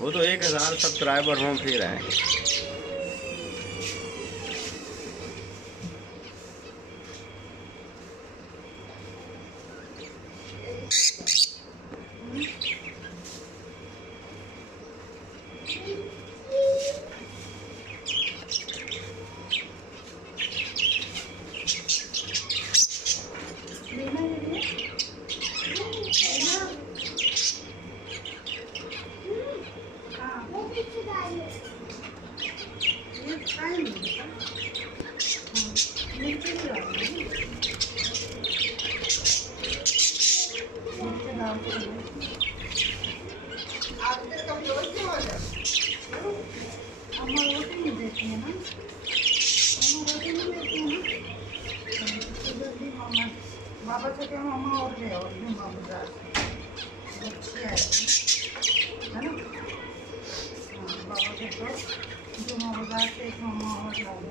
वो तो 1000 सब्सक्राइबर हों फिर हैं। अम्मा रोटी नहीं देती है ना, अम्मा रोटी नहीं देती है ना, जल्दी मामा बाबा से क्या मामा और ले आओ मामा बाजार से अच्छी आएगी है ना। हाँ बाबा से तो जो मामा बाजार से एक मामा और ला दो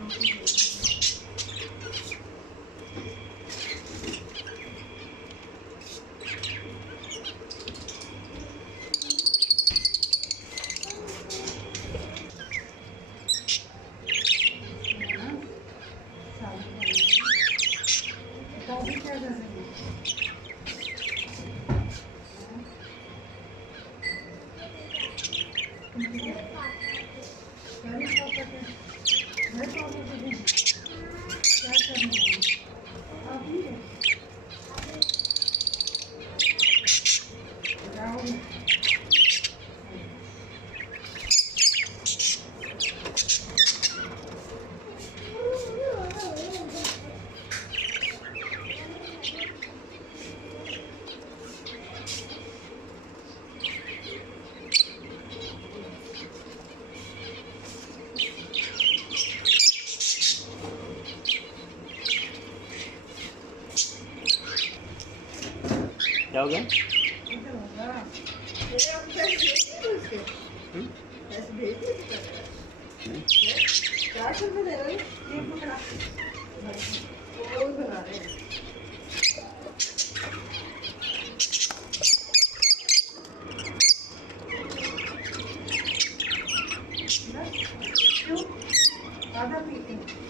रोटी दे दो। क्या कर रही क्या हो गया? आधा पीते